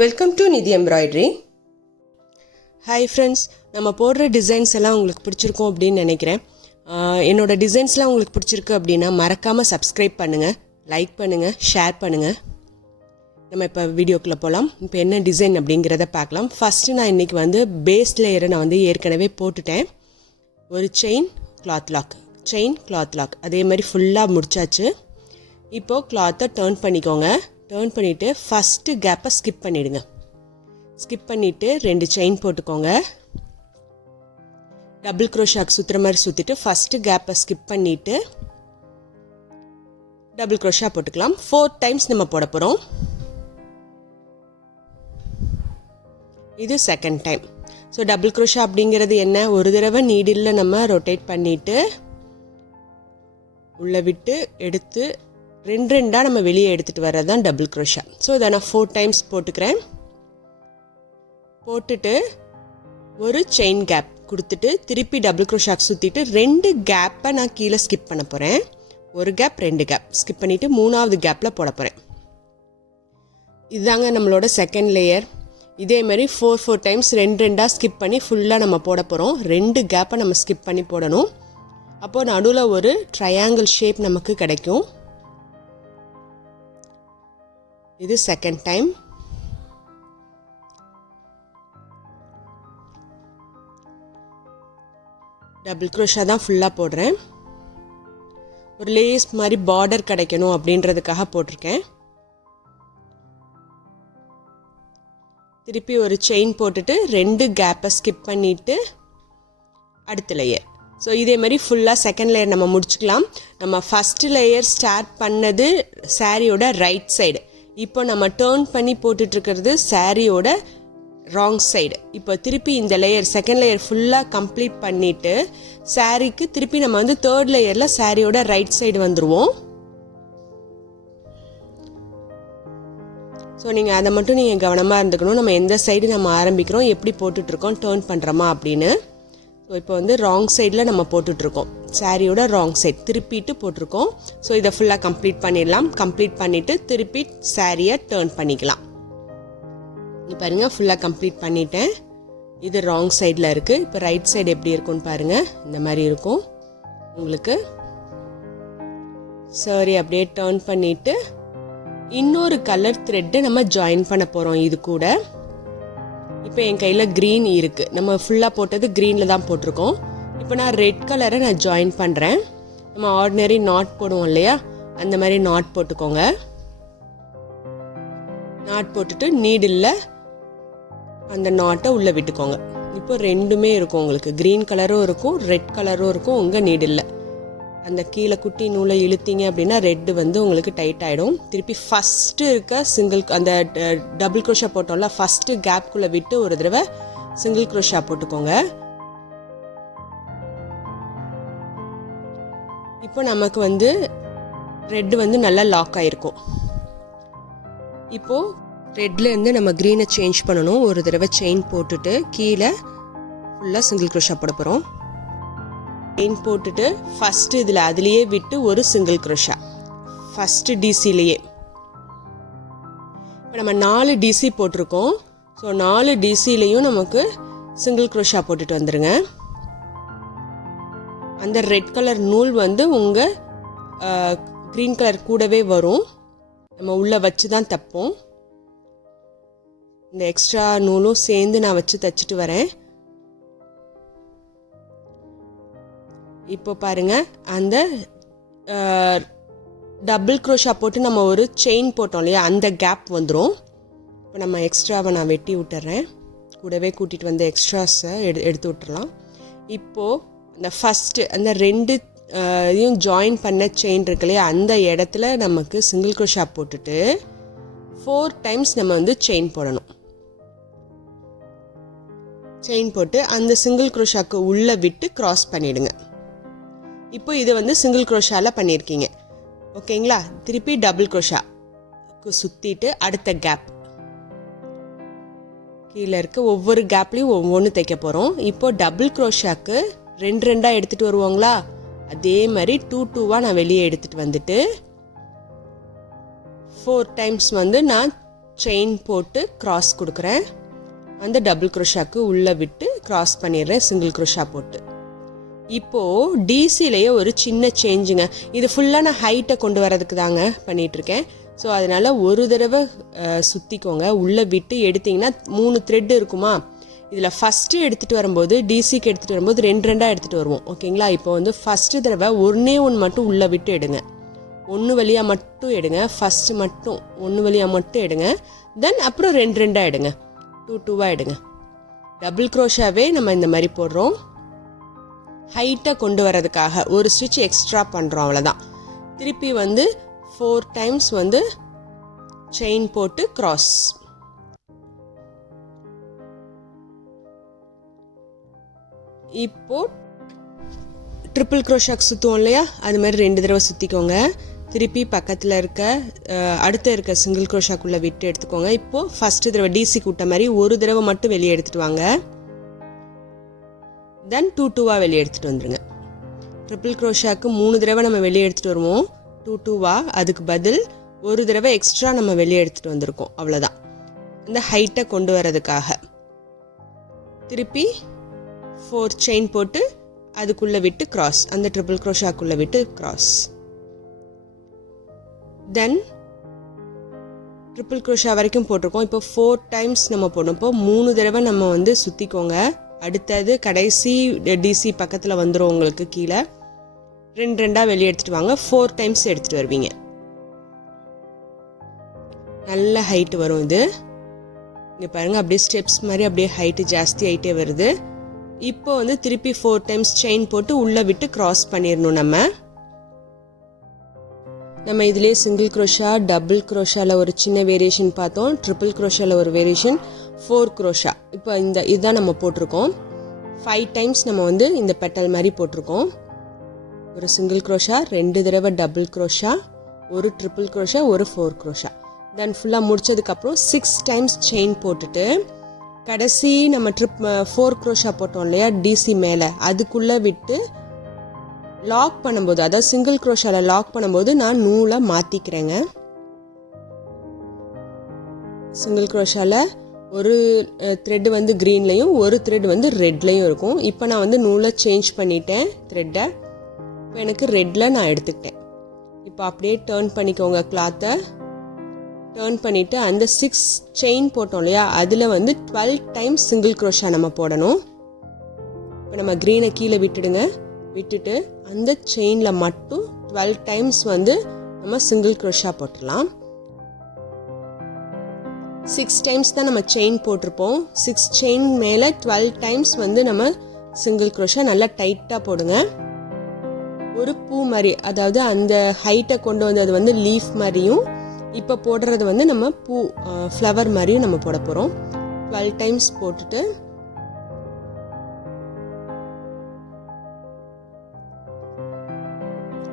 Welcome to நிதி embroidery. Hi friends, நம்ம போடுற டிசைன்ஸ் எல்லாம் உங்களுக்கு பிடிச்சிருக்கும் அப்படின்னு நினைக்கிறேன். என்னோடய டிசைன்ஸ்லாம் உங்களுக்கு பிடிச்சிருக்கு அப்படின்னா மறக்காமல் சப்ஸ்கிரைப் பண்ணுங்கள், லைக் பண்ணுங்கள், ஷேர் பண்ணுங்கள். நம்ம இப்போ வீடியோக்குள்ளே போகலாம். இப்போ என்ன டிசைன் அப்படிங்கிறத பார்க்கலாம். ஃபஸ்ட்டு நான் இன்றைக்கி பேஸ் லேயரை நான் ஏற்கனவே போட்டுட்டேன். ஒரு செயின் கிளாத் லாக் அதே மாதிரி ஃபுல்லாக முடிச்சாச்சு. இப்போது கிளாத்தை டர்ன் பண்ணிக்கோங்க. டர்ன் பண்ணிவிட்டு ஃபஸ்ட்டு கேப்பை ஸ்கிப் பண்ணிவிடுங்க. ஸ்கிப் பண்ணிவிட்டு 2 செயின் போட்டுக்கோங்க. டபுள் க்ரோஷாக்கு சுற்றுற மாதிரி சுற்றிட்டு ஃபஸ்ட்டு கேப்பை ஸ்கிப் பண்ணிவிட்டு டபுள் க்ரோஷா போட்டுக்கலாம். 4 டைம்ஸ் நம்ம போட போகிறோம். இது second time. So double crochet அப்படிங்கிறது என்ன, ஒரு தடவை நீடில் நம்ம ரொட்டேட் பண்ணிவிட்டு உள்ளே விட்டு எடுத்து ரெண்டாக நம்ம வெளியே எடுத்துகிட்டு வர்றது தான் டபுள் க்ரோஷா. ஸோ இதை நான் 4 டைம்ஸ் போட்டுக்கிறேன். போட்டுட்டு ஒரு செயின் கேப் கொடுத்துட்டு திருப்பி டபுள் க்ரோஷாக்கு சுற்றிட்டு 2 கேப்பை நான் கீழே ஸ்கிப் பண்ண போகிறேன். ஒரு கேப் 2 கேப் ஸ்கிப் பண்ணிவிட்டு 3ஆவது கேப்பில் போட போகிறேன். இதுதாங்க நம்மளோட செகண்ட் லேயர். இதே மாதிரி 4 டைம்ஸ் 2 ஸ்கிப் பண்ணி ஃபுல்லாக நம்ம போட போகிறோம். 2 கேப்பை நம்ம ஸ்கிப் பண்ணி போடணும். அப்போது நடுவில் ஒரு ட்ரையாங்கிள் ஷேப் நமக்கு கிடைக்கும். இது செகண்ட் டைம். டபுள் க்ரோஷா தான் ஃபுல்லாக போடுறேன். ஒரு லேஸ் மாதிரி பார்டர் கிடைக்கணும் அப்படின்றதுக்காக போட்டிருக்கேன். திருப்பி ஒரு செயின் போட்டுட்டு 2 கேப்பை ஸ்கிப் பண்ணிவிட்டு அடுத்த லேயர். ஸோ இதே மாதிரி ஃபுல்லாக செகண்ட் லேயர் நம்ம முடிச்சுக்கலாம். நம்ம ஃபஸ்ட்டு லேயர் ஸ்டார்ட் பண்ணது சாரியோட ரைட் சைடு. இப்போ நம்ம டேர்ன் பண்ணி போட்டுட்ருக்கிறது சாரியோட ராங் சைடு. இப்போ திருப்பி இந்த லேயர் செகண்ட் லேயர் ஃபுல்லாக கம்ப்ளீட் பண்ணிவிட்டு சாரிக்கு திருப்பி நம்ம தேர்ட் லேயரில் சாரியோட ரைட் சைடு வந்துடுவோம். ஸோ நீங்கள் அதை மட்டும் நீங்கள் கவனமாக இருந்துக்கணும். நம்ம எந்த சைடு நம்ம ஆரம்பிக்கிறோம், எப்படி போட்டுட்ருக்கோம், டேர்ன் பண்ணுறோமா அப்படின்னு. ஸோ இப்போ ராங் சைடில் நம்ம போட்டுட்ருக்கோம். சாரியோட ராங் சைட் திருப்பிட்டு போட்டிருக்கோம். ஸோ இதை ஃபுல்லாக கம்ப்ளீட் பண்ணிடலாம். கம்ப்ளீட் பண்ணிவிட்டு திருப்பி சாரியை டேர்ன் பண்ணிக்கலாம். இப்போ பாருங்கள், ஃபுல்லாக கம்ப்ளீட் பண்ணிட்டேன். இது ராங் சைடில் இருக்குது. இப்போ ரைட் சைடு எப்படி இருக்குன்னு பாருங்கள். இந்த மாதிரி இருக்கும் உங்களுக்கு. சாரி அப்படியே டேர்ன் பண்ணிவிட்டு இன்னொரு கலர் த்ரெட்டை நம்ம ஜாயின் பண்ண போகிறோம் இது கூட. இப்போ என் கையில் க்ரீன் இருக்குது. நம்ம ஃபுல்லாக போட்டது க்ரீனில் தான் போட்டிருக்கோம். இப்போ நான் ரெட் கலரை நான் ஜாயின் பண்ணுறேன். நம்ம ஆர்டினரி நாட் போடுவோம் இல்லையா, அந்த மாதிரி நாட் போட்டுக்கோங்க. நாட் போட்டுட்டு நீடில் அந்த நாட்டை உள்ளே விட்டுக்கோங்க. இப்போ ரெண்டுமே இருக்கும் உங்களுக்கு. க்ரீன் கலரும் இருக்கும், ரெட் கலரும் இருக்கும். உங்கள் நீடில் அந்த கீழே குட்டி நூலை இழுத்தீங்க அப்படின்னா ரெட்டு உங்களுக்கு டைட் ஆகிடும். திருப்பி ஃபஸ்ட்டு இருக்க சிங்கிள் அந்த டபுள் க்ரோஷா போட்டோம்ல, ஃபஸ்ட்டு கேப்குள்ளே விட்டு ஒரு தடவை சிங்கிள் க்ரோஷா போட்டுக்கோங்க. இப்போ நமக்கு ரெட்டு நல்லா லாக் ஆகிருக்கும். இப்போது ரெட்லேருந்து நம்ம க்ரீனை சேஞ்ச் பண்ணணும். ஒரு தடவை செயின் போட்டுட்டு கீழே ஃபுல்லாக சிங்கிள் க்ரோஷா போட போகிறோம். செயின் போட்டுட்டு ஃபஸ்ட்டு இதில் அதுலேயே விட்டு ஒரு சிங்கிள் க்ரோஷா ஃபஸ்ட்டு டிசிலேயே. இப்போ நம்ம 4 டிசி போட்டிருக்கோம். ஸோ 4 டிசிலையும் நமக்கு சிங்கிள் க்ரோஷா போட்டுட்டு வந்துடுங்க. அந்த ரெட் கலர் நூல் உங்கள் க்ரீன் கலர் கூடவே வரும். நம்ம உள்ளே வச்சு தான் தைப்போம். இந்த எக்ஸ்ட்ரா நூலும் சேர்ந்து நான் வச்சு தைச்சிட்டு வரேன். இப்போ பாருங்கள், அந்த டபுள் க்ரோஷா போட்டு நம்ம ஒரு செயின் போட்டோம் இல்லையா, அந்த கேப் வந்துடும். இப்போ நம்ம எக்ஸ்ட்ராவை நான் வெட்டி விட்டுறேன். கூடவே கூட்டிகிட்டு வந்த எக்ஸ்ட்ராஸை எடுத்து விட்டுறலாம். இப்போது அந்த ஃபஸ்ட்டு அந்த 2 இதையும் ஜாயின் பண்ண செயின் இருக்கு இல்லையா, அந்த இடத்துல நமக்கு சிங்கிள் க்ரோஷா போட்டுட்டு 4 டைம்ஸ் நம்ம செயின் போடணும். செயின் போட்டு அந்த சிங்கிள் க்ரோஷாக்கு உள்ளே விட்டு க்ராஸ் பண்ணிவிடுங்க. இப்போ இது சிங்கிள் க்ரோஷாவில் பண்ணியிருக்கீங்க, ஓகேங்களா. திருப்பி டபுள் க்ரோஷாக்கு சுற்றிட்டு அடுத்த கேப் கீழே இருக்க ஒவ்வொரு கேப்லேயும் ஒவ்வொன்று தைக்க போகிறோம். இப்போது டபுள் க்ரோஷாக்கு 2 எடுத்துகிட்டு வருவாங்களா, அதே மாதிரி 2 நான் வெளியே எடுத்துகிட்டு வந்துட்டு 4 டைம்ஸ் நான் செயின் போட்டு கிராஸ் கொடுக்குறேன். அந்த டபுள் க்ரோஷாக்கு உள்ளே விட்டு கிராஸ் பண்ணிடுறேன் சிங்கிள் க்ரோஷா போட்டு. இப்போது டிசிலேயே ஒரு சின்ன சேஞ்சுங்க. இது ஃபுல்லாக நான் ஹைட்டை கொண்டு வரதுக்கு தாங்க பண்ணிகிட்ருக்கேன். ஸோ அதனால் ஒரு தடவை சுற்றிக்கோங்க. உள்ளே விட்டு எடுத்திங்கன்னா 3 த்ரெட் இருக்குமா, இதில் ஃபஸ்ட்டு எடுத்துகிட்டு வரும்போது டிசிக்கு எடுத்துகிட்டு வரும்போது 2 எடுத்துகிட்டு வருவோம். ஓகேங்களா? இப்போ வந்து ஃபஸ்ட்டு தடவை ஒன்று மட்டும் உள்ளே விட்டு எடுங்க. 1 வழியாக மட்டும் எடுங்க. ஃபஸ்ட்டு மட்டும் 1 வழியாக மட்டும் எடுங்க. தென் அப்புறம் 2 எடுங்க. 2 எடுங்க. டபுள் க்ரோஷாவே நம்ம இந்த மாதிரி போடுறோம். ஹைட்டாக கொண்டு வரதுக்காக ஒரு ஸ்டிச் எக்ஸ்ட்ரா பண்ணுறோம், அவ்வளோதான். திருப்பி வந்து 4 டைம்ஸ் வந்து செயின் போட்டு கிராஸ். இப்போ ட்ரிபிள் க்ரோஷாக்கு சுற்றுவோம் இல்லையா, அது மாதிரி 2 தடவை சுற்றிக்கோங்க. திருப்பி பக்கத்தில் இருக்க சிங்கிள் க்ரோஷாக்குள்ளே விட்டு எடுத்துக்கோங்க. இப்போது ஃபஸ்ட்டு தடவை டிசி கூட்ட மாதிரி ஒரு தடவை மட்டும் வெளியே எடுத்துகிட்டு வாங்க. தென் 2 வெளியே எடுத்துகிட்டு வந்துடுங்க. ட்ரிபிள் க்ரோஷாக்கு 3 தடவை நம்ம வெளியே எடுத்துகிட்டு வருவோம். 2 அதுக்கு பதில் ஒரு தடவை எக்ஸ்ட்ரா நம்ம வெளியே எடுத்துகிட்டு வந்திருக்கோம், அவ்வளோதான். இந்த ஹைட்டை கொண்டு வரதுக்காக. திருப்பி 4 செயின் போட்டு அதுக்குள்ளே விட்டு கிராஸ், அந்த ட்ரிபிள் க்ரோஷாக்குள்ளே விட்டு கிராஸ். தென் ட்ரிபிள் க்ரோஷா வரைக்கும் போட்டிருக்கோம். இப்போ 4 டைம்ஸ் நம்ம போடணும். இப்போ 3 தடவை நம்ம வந்து சுற்றிக்கோங்க. அடுத்தது கடைசி டிசி பக்கத்தில் வந்துடும் உங்களுக்கு. கீழே 2 வெளியே எடுத்துகிட்டு வாங்க. 4 டைம்ஸ் எடுத்துகிட்டு வருவீங்க. நல்ல ஹைட்டு வரும் இது. இங்கே பாருங்கள், அப்படியே ஸ்டெப்ஸ் மாதிரி அப்படியே ஹைட்டு ஜாஸ்தி ஆகிட்டே வருது. இப்போ வந்து திருப்பி 4 டைம்ஸ் செயின் போட்டு உள்ளே விட்டு கிராஸ் பண்ணிடணும். நம்ம இதிலே சிங்கிள் க்ரோஷா, டபுள் க்ரோஷாவில் ஒரு சின்ன வேரியேஷன் பார்த்தோம். ட்ரிபிள் க்ரோஷாவில் ஒரு வேரியேஷன், 4 க்ரோஷா. இப்போ இதுதான் நம்ம போட்டிருக்கோம். 5 டைம்ஸ் நம்ம வந்து இந்த பெட்டல் மாதிரி போட்டிருக்கோம். ஒரு சிங்கிள் க்ரோஷா, 2 தடவை டபுள் க்ரோஷா, ஒரு ட்ரிபிள் க்ரோஷா, ஒரு 4 க்ரோஷா. தென் ஃபுல்லாக முடிச்சதுக்கப்புறம் 6 டைம்ஸ் செயின் போட்டுட்டு கடைசி நம்ம 4 க்ரோஷா போட்டோம் இல்லையா டிசி மேலே, அதுக்குள்ளே விட்டு லாக் பண்ணும்போது, அதாவது சிங்கிள் க்ரோஷாவில் லாக் பண்ணும்போது நான் நூலை மாற்றிக்கிறேங்க. சிங்கிள் க்ரோஷாவில் ஒரு த்ரெட் வந்து க்ரீன்லேயும் ஒரு த்ரெட் வந்து ரெட்லேயும் இருக்கும். இப்போ நான் வந்து நூலை சேஞ்ச் பண்ணிட்டேன் த்ரெட்டை. இப்போ எனக்கு ரெட்டில் நான் எடுத்துக்கிட்டேன். இப்போ அப்படியே டேர்ன் பண்ணிக்கோங்க. கிளாத்தை டேர்ன் பண்ணிவிட்டு அந்த 6 செயின் போட்டோம் இல்லையா, அதில் வந்து 12 டைம்ஸ் சிங்கிள் க்ரோஷா நம்ம போடணும். இப்போ நம்ம க்ரீனை கீழே விட்டுட்டு அந்த செயினில் மட்டும் 12 டைம்ஸ் வந்து நம்ம சிங்கிள் க்ரோஷா போட்டுடலாம். 6 டைம்ஸ் தான் நம்ம செயின் போட்டிருப்போம். 6 செயின் மேலே 12 டைம்ஸ் வந்து நம்ம சிங்கிள் க்ரோஷா. நல்லா டைட்டாக போடுங்க. ஒரு பூ மாதிரி, அதாவது அந்த ஹைட்டை கொண்டு வந்தது வந்து லீஃப் மாதிரியும், இப்போ போடுறது வந்து நம்ம பூ ஃப்ளவர் மாதிரியும் நம்ம போட போகிறோம். 12 டைம்ஸ் போட்டுட்டு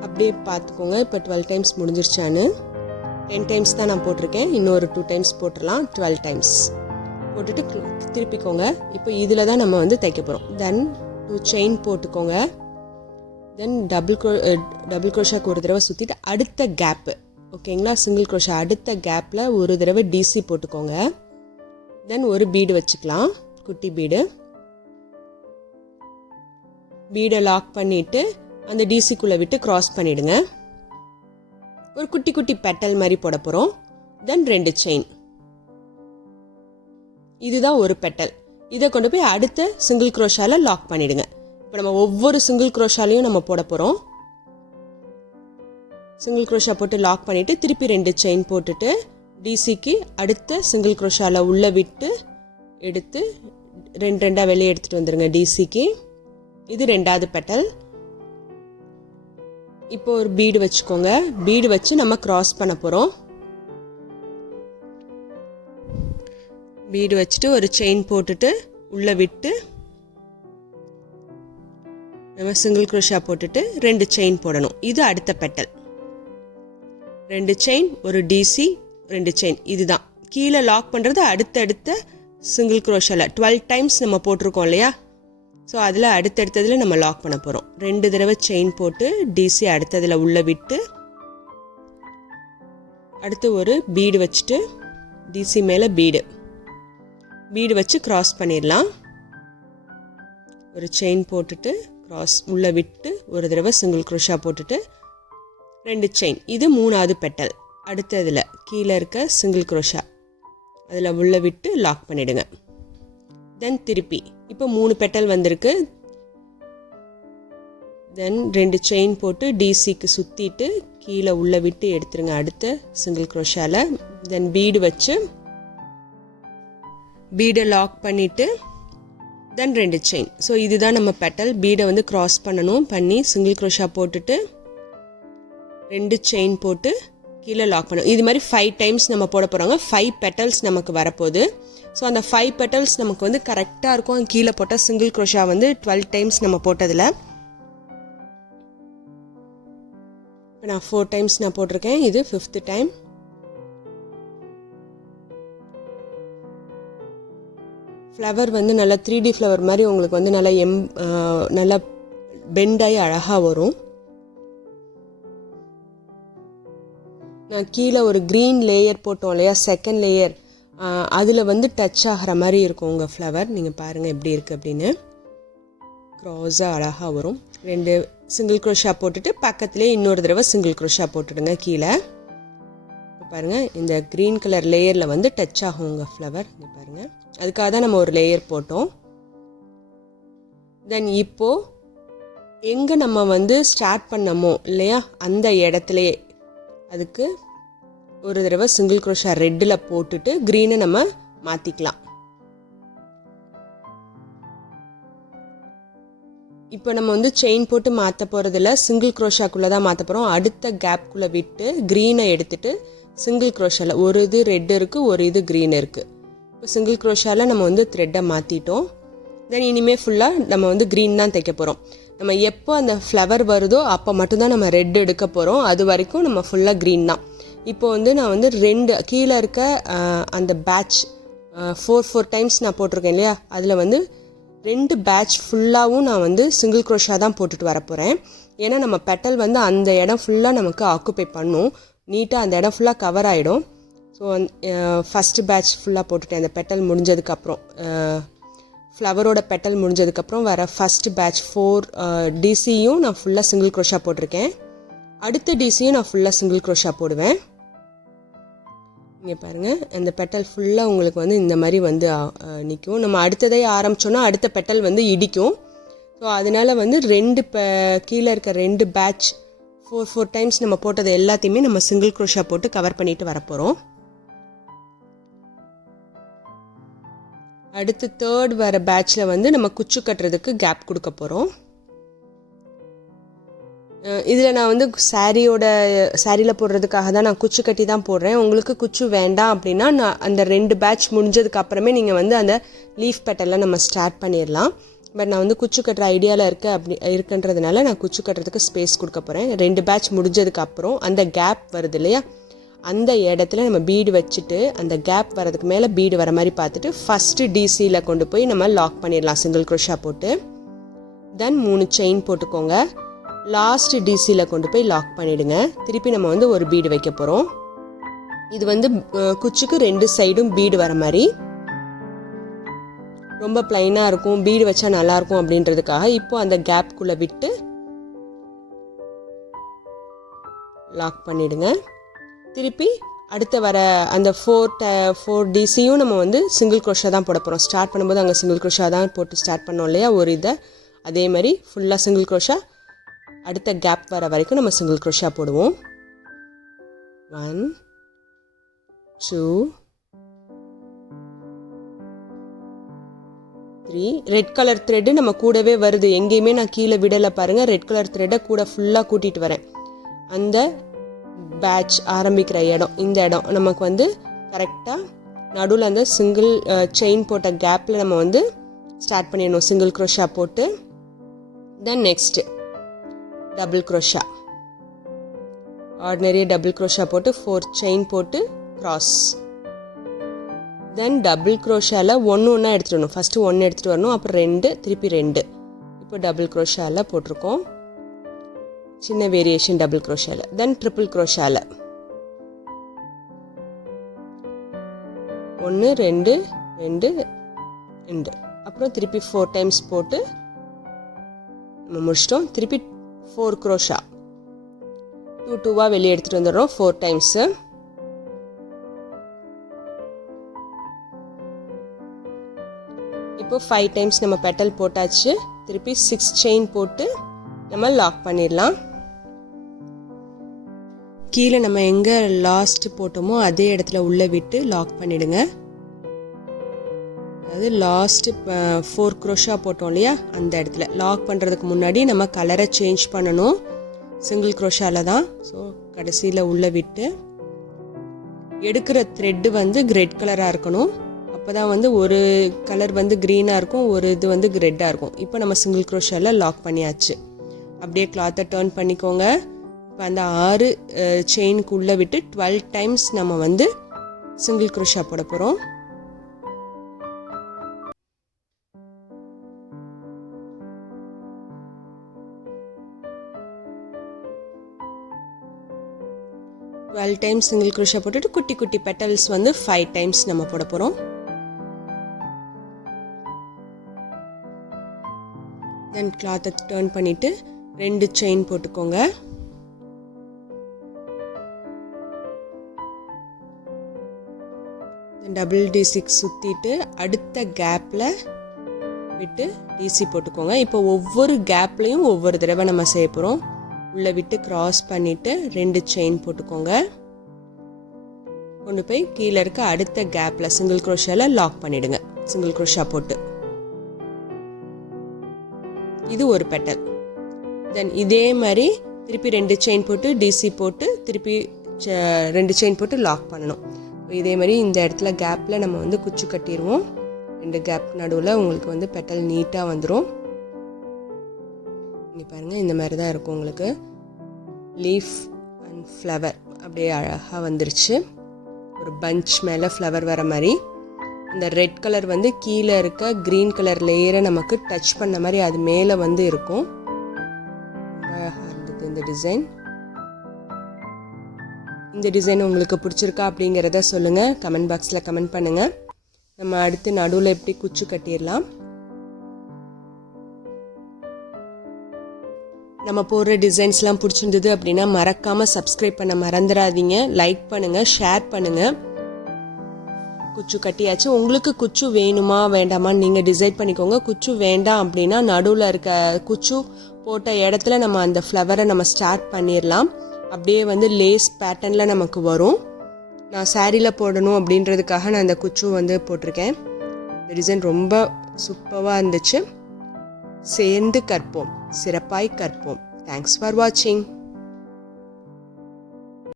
அப்படியே பார்த்துக்கோங்க. இப்போ 12 டைம்ஸ் முடிஞ்சிருச்சான்னு. 10 டைம்ஸ் தான் நான் போட்டிருக்கேன். இன்னொரு 2 டைம்ஸ் போட்டுடலாம். 12 டைம்ஸ் போட்டுட்டு திருப்பிக்கோங்க. இப்போ இதில் தான் நம்ம வந்து தைக்க போகிறோம். தென் 2 செயின் போட்டுக்கோங்க. தென் டபுள் க்ரோஷாக்கு ஒரு தடவை சுற்றிட்டு அடுத்த கேப்பு, ஓகேங்களா, சிங்கிள் க்ரோஷா அடுத்த கேப்பில் ஒரு தடவை டிசி போட்டுக்கோங்க. தென் ஒரு பீடு வச்சுக்கலாம், குட்டி பீடை லாக் பண்ணிவிட்டு அந்த டிசிக்குள்ளே விட்டு கிராஸ் பண்ணிவிடுங்க. ஒரு குட்டி குட்டி பெட்டல் மாதிரி போட போகிறோம். தென் 2 செயின். இதுதான் ஒரு பெட்டல். இதை கொண்டு போய் அடுத்த சிங்கிள் க்ரோஷாவில் லாக் பண்ணிவிடுங்க. இப்போ நம்ம ஒவ்வொரு சிங்கிள் க்ரோஷாலையும் நம்ம போட போகிறோம். சிங்கிள் க்ரோஷா போட்டு லாக் பண்ணிவிட்டு திருப்பி 2 செயின் போட்டுட்டு டிசிக்கு அடுத்த சிங்கிள் க்ரோஷாவில் உள்ளே விட்டு எடுத்து 2 வெளியே எடுத்துகிட்டு வந்துடுங்க டிசிக்கு. இது 2வது பெட்டல். இப்போ ஒரு பீடு வச்சுக்கோங்க. பீடு வச்சு நம்ம கிராஸ் பண்ண போகிறோம். பீடு வச்சுட்டு ஒரு செயின் போட்டுட்டு உள்ளே விட்டு நம்ம சிங்கிள் க்ரோஷா போட்டுட்டு 2 செயின் போடணும். இது அடுத்த பெட்டல். 2 செயின், ஒரு டிசி, 2 செயின். இதுதான் கீழே லாக் பண்ணுறது. அடுத்தடுத்த சிங்கிள் க்ரோஷாவில் 12 டைம்ஸ் நம்ம போட்டிருக்கோம் இல்லையா, ஸோ அதில் அடுத்தடுத்ததில் நம்ம லாக் பண்ண போகிறோம். 2 தடவை செயின் போட்டு டிசி அடுத்ததில் உள்ளே விட்டு அடுத்து ஒரு பீடு வச்சுட்டு டிசி மேலே பீடு வச்சு க்ராஸ் பண்ணிடலாம். ஒரு செயின் போட்டுட்டு க்ராஸ் உள்ளே விட்டு ஒரு தடவை சிங்கிள் க்ரோஷா போட்டுட்டு 2 செயின். இது 3வது பெட்டல். அடுத்ததில் கீழே இருக்க சிங்கிள் க்ரோஷா அதில் உள்ளே விட்டு லாக் பண்ணிவிடுங்க. தென் திருப்பி இப்போ 3 பெட்டல் வந்திருக்கு. தென் 2 செயின் போட்டு டிசிக்கு சுற்றிட்டு கீழே உள்ளே விட்டு எடுத்துருங்க அடுத்த சிங்கிள் க்ரோஷாவில். தென் பீடு வச்சு பீடை லாக் பண்ணிவிட்டு தென் 2 செயின். ஸோ இதுதான் நம்ம பெட்டல். பீடை வந்து க்ராஸ் பண்ணி சிங்கிள் க்ரோஷா போட்டுட்டு 2 செயின் போட்டு கீழே லாக் பண்ணணும். இது மாதிரி 5 டைம்ஸ் நம்ம போட போகிறாங்க. 5 பெட்டல்ஸ் நமக்கு வரப்போகுது. ஸோ அந்த 5 பெட்டல்ஸ் நமக்கு வந்து கரெக்டாக இருக்கும். கீழே போட்டால் சிங்கிள் க்ரோஷா வந்து 12 டைம்ஸ் நம்ம போட்டதில். இப்போ நான் 4 டைம்ஸ் நான் போட்டிருக்கேன். இது 5th டைம். ஃப்ளவர் வந்து நல்லா 3D ஃப்ளவர் மாதிரி உங்களுக்கு வந்து நல்லா பெண்டாகி அழகாக வரும். நான் கீழே ஒரு க்ரீன் லேயர் போட்டோம் இல்லையா, செகண்ட் லேயர், அதில் வந்து டச் ஆகிற மாதிரி இருக்கும் உங்கள் ஃப்ளவர். நீங்கள் பாருங்கள் எப்படி இருக்குது அப்படின்னு. க்ராஸாக அழகாக வரும். 2 சிங்கிள் க்ரோஷா போட்டுட்டு பக்கத்துலேயே இன்னொரு தடவை சிங்கிள் க்ரோஷா போட்டுடுங்க கீழே. பாருங்கள் இந்த க்ரீன் கலர் லேயரில் வந்து டச் ஆகும் உங்கள் ஃப்ளவர். இங்கே பாருங்கள், அதுக்காக தான் நம்ம ஒரு லேயர் போட்டோம். தென் இப்போது எங்கே நம்ம வந்து ஸ்டார்ட் பண்ணமோ இல்லையா அந்த இடத்துலையே அதுக்கு ஒரு தடவை சிங்கிள் க்ரோஷா ரெட்டில் போட்டுட்டு க்ரீனை நம்ம மாற்றிக்கலாம். இப்போ நம்ம வந்து செயின் போட்டு மாற்ற போகிறதில்ல, சிங்கிள் க்ரோஷாக்குள்ளே தான் மாற்ற போகிறோம். அடுத்த கேப்குள்ளே விட்டு க்ரீனை எடுத்துகிட்டு சிங்கிள் க்ரோஷாவில் ஒரு இது ரெட் இருக்குது, ஒரு இது க்ரீன் இருக்குது. இப்போ சிங்கிள் க்ரோஷாவில் நம்ம வந்து த்ரெட்டை மாற்றிட்டோம். தென் இனிமேல் ஃபுல்லாக நம்ம வந்து க்ரீன் தான் தைக்க போகிறோம். நம்ம எப்போ அந்த ஃப்ளவர் வருதோ அப்போ மட்டும்தான் நம்ம ரெட் எடுக்க போகிறோம். அது வரைக்கும் நம்ம ஃபுல்லாக க்ரீன் தான். இப்போ வந்து நான் வந்து 2 கீழே இருக்க அந்த பேட்ச் 4 டைம்ஸ் நான் போட்டிருக்கேன் இல்லையா, அதில் வந்து 2 பேட்ச் ஃபுல்லாகவும் நான் வந்து சிங்கிள் க்ரோஷா தான் போட்டுட்டு வரப்போகிறேன். ஏன்னா நம்ம பெட்டல் வந்து அந்த இடம் ஃபுல்லாக நமக்கு ஆக்குப்பை பண்ணும். நீட்டாக அந்த இடம் ஃபுல்லாக கவர் ஆகிடும். ஸோ ஃபஸ்ட்டு பேட்ச் ஃபுல்லாக போட்டுட்டேன். அந்த பெட்டல் முடிஞ்சதுக்கப்புறம் ஃப்ளவரோட பெட்டல் முடிஞ்சதுக்கப்புறம் வர ஃபஸ்ட்டு பேட்ச் 4 டிசியும் நான் ஃபுல்லாக சிங்கிள் க்ரோஷா போட்டிருக்கேன். அடுத்த டிசியும் நான் ஃபுல்லாக சிங்கிள் க்ரோஷா போடுவேன். இங்கே பாருங்கள், அந்த பெட்டல் ஃபுல்லாக உங்களுக்கு வந்து இந்த மாதிரி வந்து நிற்கும். நம்ம அடுத்ததை ஆரம்பித்தோன்னா அடுத்த பெட்டல் வந்து இடிக்கும். ஸோ அதனால் வந்து கீழே இருக்க 2 பேட்ச் 4 டைம்ஸ் நம்ம போட்டது எல்லாத்தையுமே நம்ம சிங்கிள் க்ரோஷா போட்டு கவர் பண்ணிட்டு வரப்போகிறோம். அடுத்து 3rd வர பேட்சில் வந்து நம்ம குச்சு கட்டுறதுக்கு கேப் கொடுக்க போகிறோம். இதில் நான் வந்து சாரியில் போடுறதுக்காக தான் நான் குச்சு கட்டி தான் போடுறேன். உங்களுக்கு குச்சு வேண்டாம் அப்படின்னா நான் அந்த 2 பேட்ச் முடிஞ்சதுக்கு அப்புறமே நீங்கள் வந்து அந்த லீஃப் பெட்டலில் நம்ம ஸ்டார்ட் பண்ணிடலாம். பட் நான் வந்து குச்சு கட்டுற ஐடியாவில் இருக்குன்றதுனால நான் குச்சு கட்டுறதுக்கு ஸ்பேஸ் கொடுக்க போகிறேன். 2 பேட்ச் முடிஞ்சதுக்கு அப்புறம் அந்த கேப் வருது இல்லையா, அந்த இடத்துல நம்ம பீடு வச்சுட்டு அந்த கேப் வரதுக்கு மேலே பீடு வர மாதிரி பார்த்துட்டு ஃபஸ்ட்டு டிசியில் கொண்டு போய் நம்ம லாக் பண்ணிடலாம் சிங்கிள் க்ரோஷா போட்டு. தென் 3 செயின் போட்டுக்கோங்க. லாஸ்ட் டிசியில் கொண்டு போய் லாக் பண்ணிவிடுங்க. திருப்பி நம்ம வந்து ஒரு பீடு வைக்க போகிறோம். இது வந்து குச்சுக்கு 2 சைடும் பீடு வர மாதிரி ரொம்ப ப்ளைனாக இருக்கும், பீடு வச்சா நல்லாயிருக்கும் அப்படின்றதுக்காக இப்போ அந்த கேப்குள்ளே விட்டு லாக் பண்ணிவிடுங்க. திருப்பி அடுத்த வர அந்த 4 டிசியும் நம்ம வந்து சிங்கிள் க்ரோஷா தான் போட போகிறோம். ஸ்டார்ட் பண்ணும்போது அங்கே சிங்கிள் க்ரோஷா தான் போட்டு ஸ்டார்ட் பண்ணோம் இல்லையா ஒரு இதை, அதே மாதிரி ஃபுல்லாக சிங்கிள் க்ரோஷா அடுத்த கேப் வர வரைக்கும் நம்ம சிங்கிள் க்ரோஷா போடுவோம். 1 2 3. ரெட் கலர் த்ரெட்டு நம்ம கூடவே வருது, எங்கேயுமே நான் கீழே விடலை பாருங்கள். ரெட் கலர் த்ரெட்டை கூட ஃபுல்லாக கூட்டிகிட்டு வரேன். அந்த பேட்ச் ஆரம்பிக்கிற இடம், இந்த இடம் நமக்கு வந்து கரெக்டாக நடுவில் அந்த சிங்கிள் செயின் போட்ட கேப்பில் நம்ம வந்து ஸ்டார்ட் பண்ணிடணும் சிங்கிள் க்ரோஷா போட்டு. Then next double crochet, ordinary double crochet போட்டு 4 செயின் போட்டு க்ராஸ். தென் டபுள் க்ரோஷாவில் ஒன்று எடுத்துகிட்டு வரணும். ஃபஸ்ட்டு 1 எடுத்துகிட்டு வரணும், அப்புறம் 2, திருப்பி 2. இப்போ டபுள் க்ரோஷாவில் போட்டிருக்கோம், சின்ன வேரியேஷன் டபுள் க்ரோஷாவில். தென் ட்ரிபிள் க்ரோஷாவில் 1 2 2 2 அப்புறம் திருப்பி 4 டைம்ஸ் போட்டு நம்ம முடிச்சிட்டோம். திருப்பி 4 crochet 2 2வா வெளியே எடுத்துகிட்டு வந்துடுறோம் 4 டைம்ஸு. இப்போ 5 டைம்ஸ் நம்ம பெட்டல் போட்டாச்சு. திருப்பி 6 செயின் போட்டு நம்ம லாக் பண்ணிடலாம். கீழே நம்ம எங்கே லாஸ்ட் போட்டோமோ அதே இடத்துல உள்ளே விட்டு லாக் பண்ணிடுங்க. அதாவது லாஸ்ட்டு 4 crochet போட்டோம் இல்லையா, அந்த இடத்துல லாக் பண்ணுறதுக்கு முன்னாடி நம்ம கலரை சேஞ்ச் பண்ணணும். சிங்கிள் crochetல தான். ஸோ கடைசியில் உள்ளே விட்டு எடுக்கிற த்ரெட்டு வந்து ரெட் கலராக இருக்கணும். அப்போ தான் வந்து ஒரு கலர் வந்து க்ரீனாக இருக்கும், ஒரு இது வந்து ரெட்டாக இருக்கும். இப்போ நம்ம சிங்கிள் crochetல லாக் பண்ணியாச்சு. அப்படியே கிளாத்தை டர்ன் பண்ணிக்கோங்க. இப்போ அந்த 6 செயினுக்குள்ளே விட்டு 12 டைம்ஸ் நம்ம வந்து சிங்கிள் crochet போட போகிறோம். டைம்ஸ் சிங்கிள் crochet போட்டுட்டு குட்டி குட்டி பெட்டல்ஸ் வந்து 5 டைம்ஸ் நம்ம போட போகிறோம். தென் கிளாத்தை டர்ன் பண்ணிவிட்டு 2 செயின் போட்டுக்கோங்க. டபுள் D6 சுற்றிட்டு அடுத்த கேப்பில் விட்டு டிசி போட்டுக்கோங்க. இப்போ ஒவ்வொரு கேப்லேயும் ஒவ்வொரு தடவை நம்ம செய்ய போகிறோம். உள்ளே விட்டு கிராஸ் பண்ணிவிட்டு 2 செயின் போட்டுக்கோங்க. கொண்டு போய் கீழே இருக்க அடுத்த கேப்பில் சிங்கிள் crochetல லாக் பண்ணிவிடுங்க. சிங்கிள் crochet போட்டு இது ஒரு பெட்டல். தென் இதே மாதிரி திருப்பி 2 செயின் போட்டு டிசி போட்டு திருப்பி 2 செயின் போட்டு லாக் பண்ணணும். இதே மாதிரி இந்த இடத்துல கேப்பில் நம்ம வந்து குச்சி கட்டிடுவோம். 2 கேப் நடுவில் உங்களுக்கு வந்து பெட்டல் நீட்டாக வந்துடும். இங்கே பாருங்கள், இந்த மாதிரி தான் இருக்கும் உங்களுக்கு. லீஃப் அண்ட் ஃப்ளவர் அப்படியே அழகாக வந்துருச்சு. ஒரு பஞ்ச் மேலே ஃப்ளவர் வர மாதிரி. இந்த ரெட் கலர் வந்து கீழே இருக்க க்ரீன் கலர் லேயரை நமக்கு டச் பண்ண மாதிரி அது மேலே வந்து இருக்கும். அழகாக இருந்தது இந்த டிசைன். இந்த டிசைன் உங்களுக்கு பிடிச்சிருக்கா அப்படிங்கிறத சொல்லுங்கள், கமெண்ட் பாக்ஸில் கமெண்ட் பண்ணுங்கள். நம்ம அடுத்து நடுவில் எப்படி குச்சி கட்டிடலாம். நம்ம போடுற டிசைன்ஸ்லாம் பிடிச்சிருந்தது அப்படின்னா மறக்காமல் சப்ஸ்கிரைப் பண்ண மறந்துடாதீங்க. லைக் பண்ணுங்கள், ஷேர் பண்ணுங்கள். குச்சு கட்டியாச்சு. உங்களுக்கு குச்சு வேணுமா வேண்டாமான்னு நீங்கள் டிசைட் பண்ணிக்கோங்க. குச்சு வேண்டாம் அப்படின்னா நடுவில் இருக்க குச்சு போட்ட இடத்துல நம்ம அந்த ஃப்ளவரை நம்ம ஸ்டார்ட் பண்ணிடலாம். அப்படியே வந்து லேஸ் பேட்டர்னில் நமக்கு வரும். நான் சாரியில் போடணும் அப்படின்றதுக்காக நான் அந்த குச்சு வந்து போட்டிருக்கேன். இந்த டிசைன் ரொம்ப சூப்பராக இருந்துச்சு. சேர்ந்து கற்போம், சிறப்பாய் கற்போம். தேங்க்ஸ் ஃபார் வாட்சிங்.